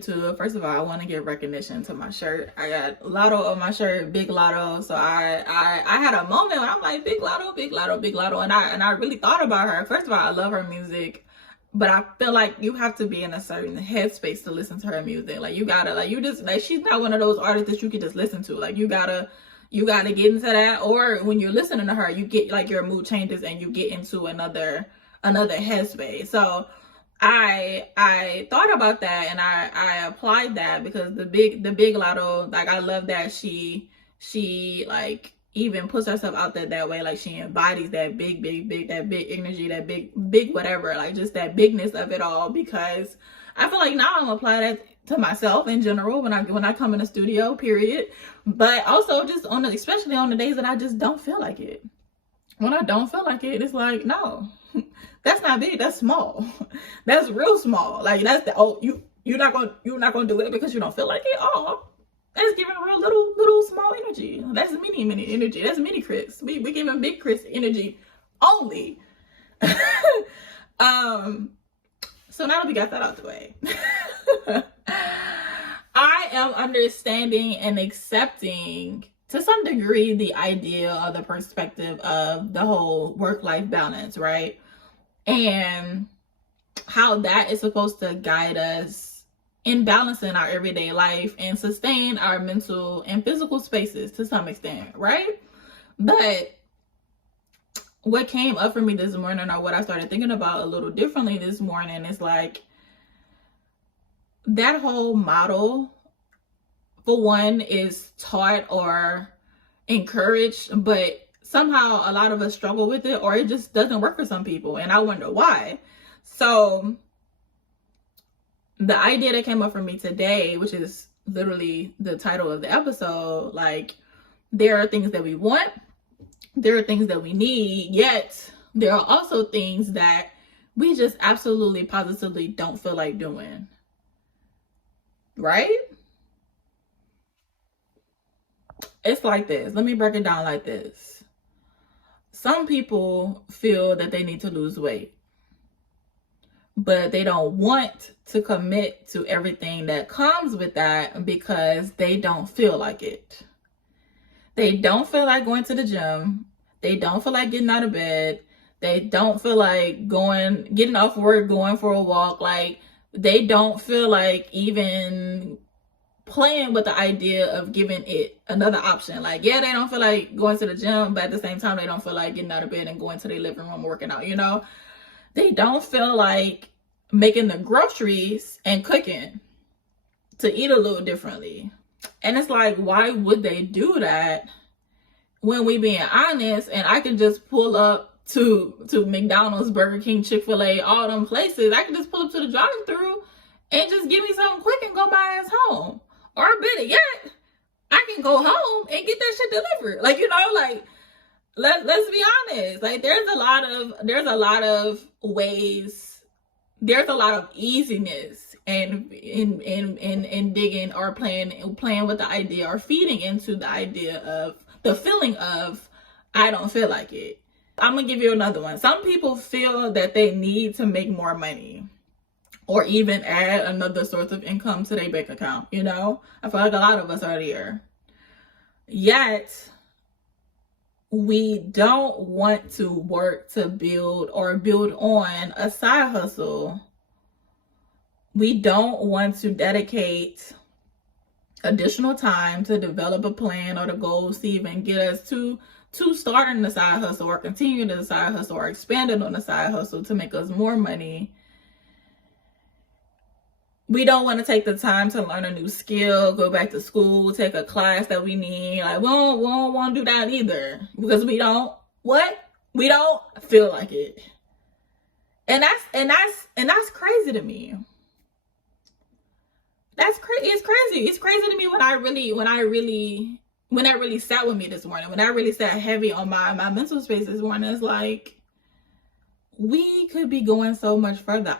YouTube, first of all, I want to give recognition to my shirt. I got Lotto on my shirt, Big Lotto. So I had a moment when I'm like, Big Lotto, Big Lotto, Big Lotto, and I really thought about her. First of all, I love her music, but I feel like you have to be in a certain headspace to listen to her music. Like you gotta, like you just, like she's not one of those artists that you can just listen to. Like you gotta get into that, or when you're listening to her, you get like your mood changes and you get into another headspace. So I thought about that and I applied that because the big Lotto, like I love that she like even puts herself out there that way. Like she embodies that big energy, that big whatever, like just that bigness of it all. Because I feel like now I'm applying that to myself in general when I come in the studio, period. But also just especially on the days that I just don't feel like it. When I don't feel like it, it's like, no, that's not big, that's small. That's real small. Like that's you're not gonna do it because you don't feel like it. Oh, that's giving real little small energy. That's mini energy. That's mini Chris. We giving big Chris energy only. So now that we got that out the way, I am understanding and accepting to some degree the idea or the perspective of the whole work-life balance, right? And how that is supposed to guide us in balancing our everyday life and sustain our mental and physical spaces to some extent, right? But what came up for me this morning, or what I started thinking about a little differently this morning, is like that whole model, for one, is taught or encouraged, but somehow a lot of us struggle with it, or it just doesn't work for some people, and I wonder why. So the idea that came up for me today, which is literally the title of the episode, like there are things that we want, there are things that we need, yet there are also things that we just absolutely positively don't feel like doing, right? It's like this. Let me break it down like this. Some people feel that they need to lose weight, but they don't want to commit to everything that comes with that because they don't feel like it. They don't feel like going to the gym. They don't feel like getting out of bed. They don't feel like getting off work, going for a walk. Like they don't feel like even playing with the idea of giving it another option. Like, yeah, they don't feel like going to the gym, but at the same time, they don't feel like getting out of bed and going to their living room working out, you know? They don't feel like making the groceries and cooking to eat a little differently. And it's like, why would they do that when we being honest? And I can just pull up to McDonald's, Burger King, Chick-fil-A, all them places. I can just pull up to the drive-thru and just give me something quick and go my ass home. Or better yet, I can go home and get that shit delivered. Like, you know, like let's be honest. Like there's a lot of ways, there's a lot of easiness and in digging or playing with the idea or feeding into the idea of the feeling of I don't feel like it. I'm gonna give you another one. Some people feel that they need to make more money or even add another source of income to their bank account, you know? I feel like a lot of us are there. Yet, we don't want to work to build on a side hustle. We don't want to dedicate additional time to develop a plan or the goals to even get us to starting the side hustle or continuing the side hustle or expanding on the side hustle to make us more money. We don't want to take the time to learn a new skill, go back to school, take a class that we need. Like we don't want to do that either because we don't feel like it. And that's crazy to me. That's crazy. It's crazy. It's crazy to me when I really sat with me this morning, when I really sat heavy on my mental space this morning. It's like, we could be going so much further.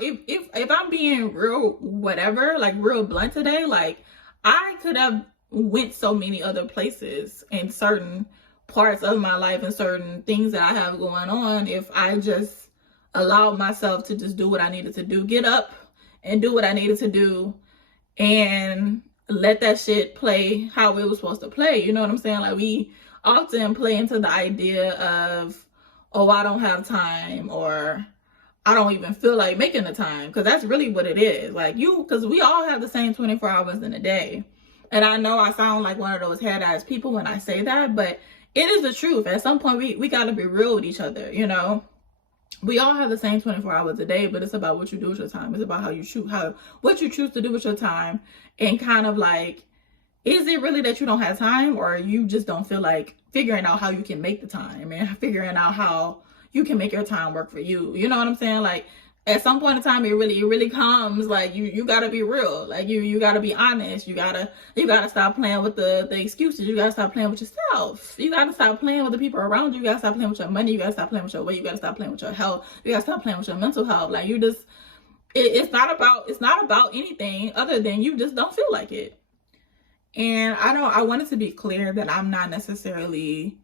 If I'm being real, whatever, like real blunt today, like I could have went so many other places in certain parts of my life and certain things that I have going on if I just allowed myself to just do what I needed to do, get up and do what I needed to do and let that shit play how it was supposed to play. You know what I'm saying? Like, we often play into the idea of, oh, I don't have time, or I don't even feel like making the time, because that's really what it is. Like, because we all have the same 24 hours in a day. And I know I sound like one of those head-ass people when I say that, but it is the truth. At some point, we got to be real with each other, you know? We all have the same 24 hours a day, but it's about what you do with your time. It's about what you choose to do with your time, and kind of like, is it really that you don't have time, or you just don't feel like figuring out how you can make the time and figuring out how you can make your time work for you? You know what I'm saying? Like, at some point in time, it really comes, like, you gotta be real. Like, you gotta be honest. You gotta stop playing with the excuses. You gotta stop playing with yourself. You gotta stop playing with the people around you. You gotta stop playing with your money. You gotta stop playing with your weight. You gotta stop playing with your health. You gotta stop playing with your mental health. Like, it's not about anything other than you just don't feel like it. And I wanted to be clear that I'm not necessarily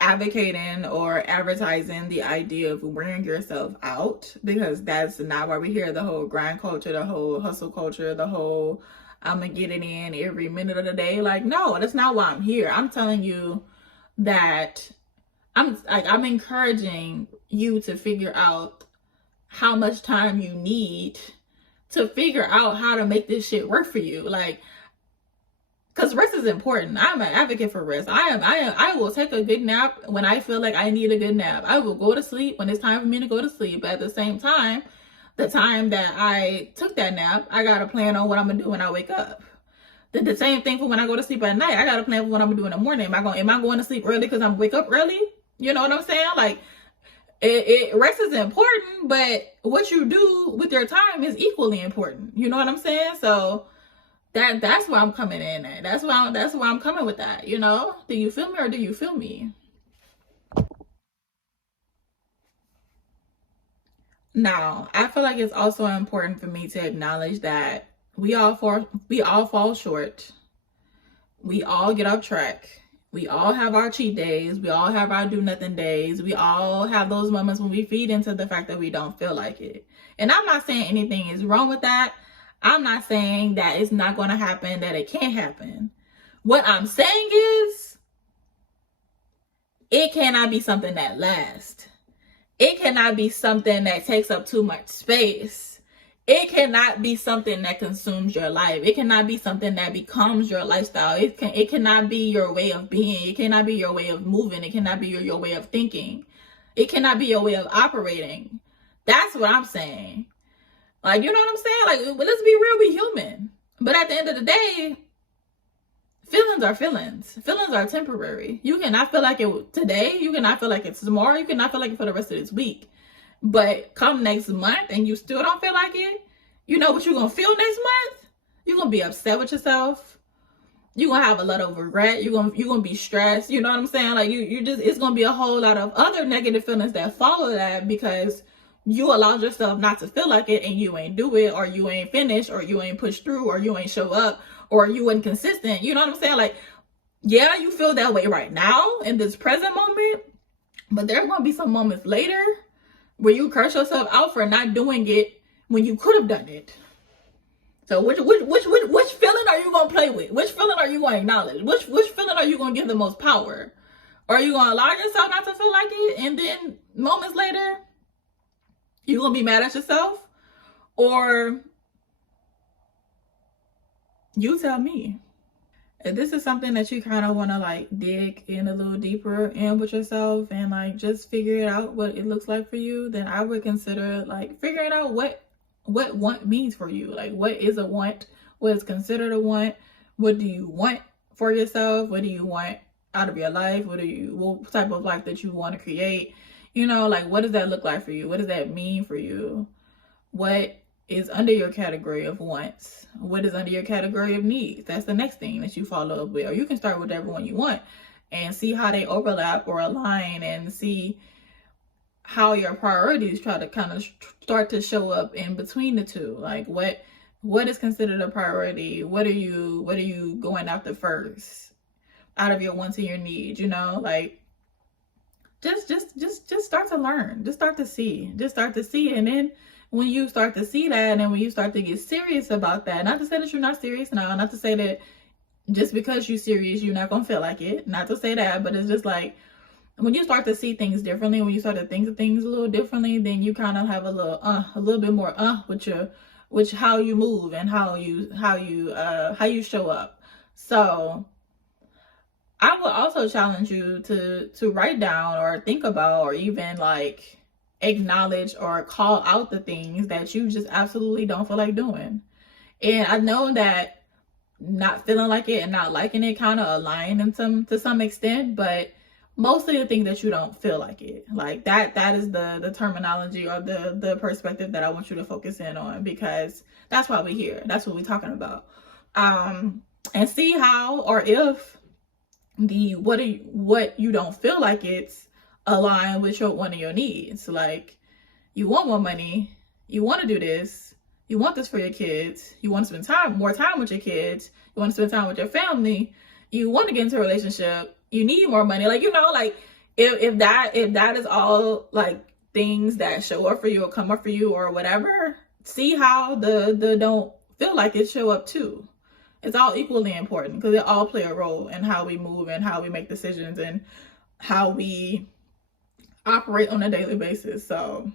advocating or advertising the idea of wearing yourself out, because that's not why we hear the whole grind culture, the whole hustle culture, the whole I'm gonna get it in every minute of the day. Like, no, that's not why I'm here. I'm telling you that I'm encouraging you to figure out how much time you need to figure out how to make this shit work for you. Like, because rest is important. I'm an advocate for rest. I will take a good nap when I feel like I need a good nap. I will go to sleep when it's time for me to go to sleep. But at the same time, the time that I took that nap, I got to plan on what I'm going to do when I wake up. The same thing for when I go to sleep at night. I got to plan for what I'm going to do in the morning. Am I going to sleep early because I'm wake up early? You know what I'm saying? Like, rest is important, but what you do with your time is equally important. You know what I'm saying? So that's where I'm coming in at. That's where I'm coming with that, you know? Do you feel me, or do you feel me? Now, I feel like it's also important for me to acknowledge that we all fall short. We all get off track. We all have our cheat days. We all have our do nothing days. We all have those moments when we feed into the fact that we don't feel like it. And I'm not saying anything is wrong with that. I'm not saying that it's not going to happen, that it can't happen. What I'm saying is, it cannot be something that lasts. It cannot be something that takes up too much space. It cannot be something that consumes your life. It cannot be something that becomes your lifestyle. It cannot be your way of being. It cannot be your way of moving. It cannot be your way of thinking. It cannot be your way of operating. That's what I'm saying. Like, you know what I'm saying? Like, let's be real, we human. But at the end of the day, feelings are feelings. Feelings are temporary. You cannot feel like it today. You cannot feel like it's tomorrow. You cannot feel like it for the rest of this week. But come next month and you still don't feel like it, you know what you're going to feel next month? You're going to be upset with yourself. You're going to have a lot of regret. You're going to be stressed. You know what I'm saying? Like, it's going to be a whole lot of other negative feelings that follow that, because you allowed yourself not to feel like it, and you ain't do it, or you ain't finish, or you ain't push through, or you ain't show up, or you wasn't consistent. You know what I'm saying? Like, yeah, you feel that way right now in this present moment, but there's going to be some moments later where you curse yourself out for not doing it when you could have done it. So which feeling are you going to play with? Which feeling are you going to acknowledge? Which feeling are you going to give the most power? Or are you going to allow yourself not to feel like it, and then moments later you gonna be mad at yourself? Or you tell me. If this is something that you kind of want to like dig in a little deeper in with yourself, and like just figure it out what it looks like for you, then I would consider like figuring out what want means for you. Like, what is a want? What is considered a want? What do you want for yourself? What do you want out of your life? What type of life that you want to create? You know, like, what does that look like for you? What does that mean for you? What is under your category of wants? What is under your category of needs? That's the next thing that you follow up with. Or you can start with whatever one you want and see how they overlap or align, and see how your priorities try to kind of start to show up in between the two. Like, what is considered a priority? What are you going after first out of your wants and your needs? You know, like, just start to learn. Just start to see. And then when you start to see that, and when you start to get serious about that, not to say that you're not serious now, not to say that just because you're serious, you're not gonna feel like it, not to say that, but it's just like, when you start to see things differently, when you start to think of things a little differently, then you kind of have a little bit more with how you move and how you show up. So I would also challenge you to write down or think about, or even like acknowledge or call out the things that you just absolutely don't feel like doing. And I know that not feeling like it and not liking it kind of align to some extent, but mostly the thing that you don't feel like it, like that is the terminology or the perspective that I want you to focus in on, because that's why we're here. That's what we're talking about. And see how, or if what you don't feel like it's aligned with one of your needs. Like, you want more money, you want to do this, you want this for your kids, you want to spend more time with your kids, you want to spend time with your family, you want to get into a relationship, you need more money. Like, like if that is all like things that show up for you or come up for you or whatever, see how the don't feel like it show up too. It's all equally important, because they all play a role in how we move and how we make decisions and how we operate on a daily basis. So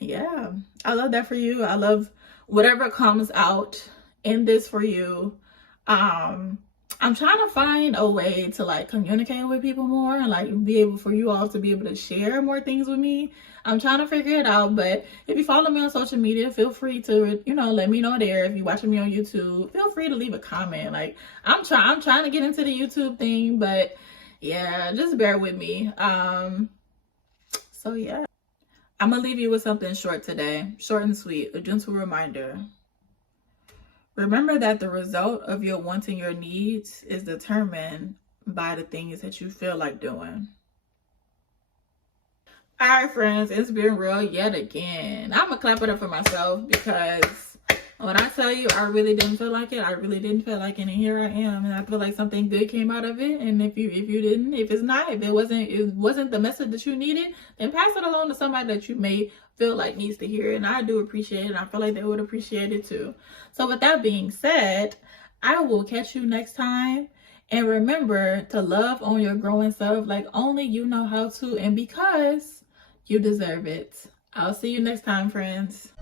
yeah, I love that for you. I love whatever comes out in this for you. I'm trying to find a way to like communicate with people more and like be able for you all to be able to share more things with me. I'm trying to figure it out, but if you follow me on social media, feel free to, let me know there. If you're watching me on YouTube, feel free to leave a comment. Like, I'm trying to get into the YouTube thing, but yeah, just bear with me. So yeah, I'm gonna leave you with something short today, short and sweet, a gentle reminder. Remember that the result of your wanting your needs is determined by the things that you feel like doing. All right, friends, it's been real yet again. I'm gonna clap it up for myself, because when I tell you I really didn't feel like it, I really didn't feel like it, and here I am, and I feel like something good came out of it. And if it wasn't the message that you needed, then pass it along to somebody that you may feel like needs to hear it. And I do appreciate it, and I feel like they would appreciate it too. So with that being said, I will catch you next time. And remember to love on your growing self like only you know how to, and because you deserve it. I'll see you next time, friends.